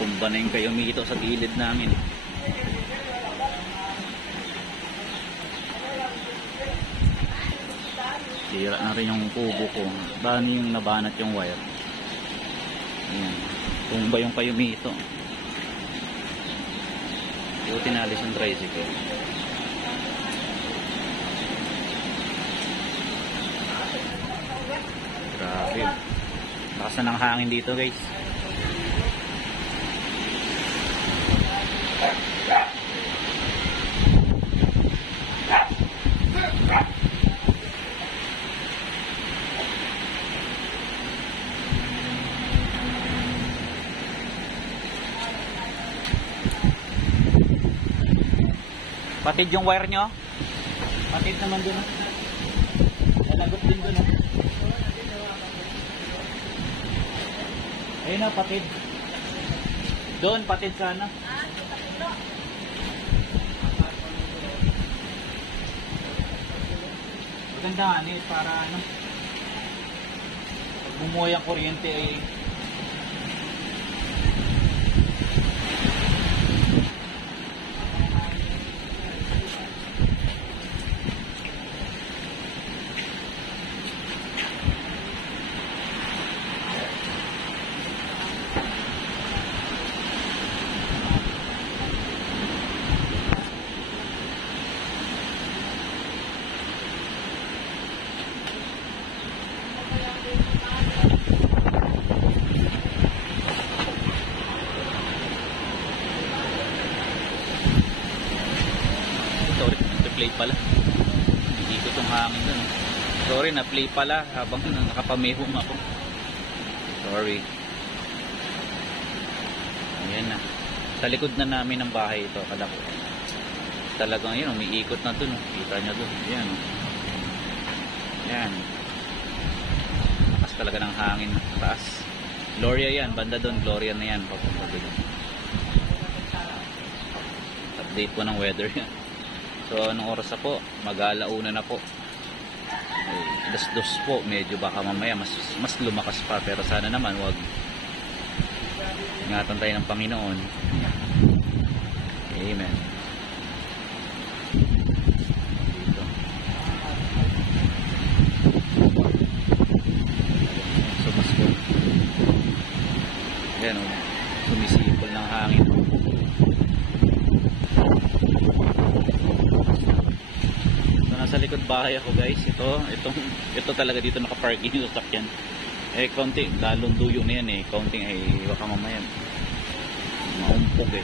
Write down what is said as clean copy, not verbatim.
Tumba na yung kayumito sa gilid namin. Sira na rin yung kubo ko. Bani yung nabanat yung wire. Ayan. Tumba yung kayumito. Buti nalis yung tricycle. Grabe. Lakas na ng hangin dito, guys. Patid yung wire nyo. Patid naman dun. Nalagot din dun. Ayun na, patid. Doon, patid sana. Maganda nga eh, para ano. Pag bumuhay ang kuryente ay play pala. Hindi ko itong hangin dun. Sorry, na-play pala habang nakapamehong ako. Sorry. Ayan na. Sa likod na namin ng bahay ito, kadako. Talagang yun, umiikot na dun. Kita nyo dun. Ayan. Ayan. Lakas talaga ng hangin. Taas. Gloria yan. Banda dun. Gloria na yan. Papunta dun. Update po ng weather yan. So anong oras na po? Mag-alauna na po. Ay, 2:00 po. Medyo baka mamaya mas lumakas pa. Pero sana naman wag. Ingatan tayo ng Panginoon. Amen. Dito. Sumasko. Ayan o. Sumisipol ng hangin. Sa likod bahay ako, guys. Ito talaga dito nakaparking yung sasakyan. Eh konti, lalong duyo na yan eh. Konting ay baka mamaya maumpog eh.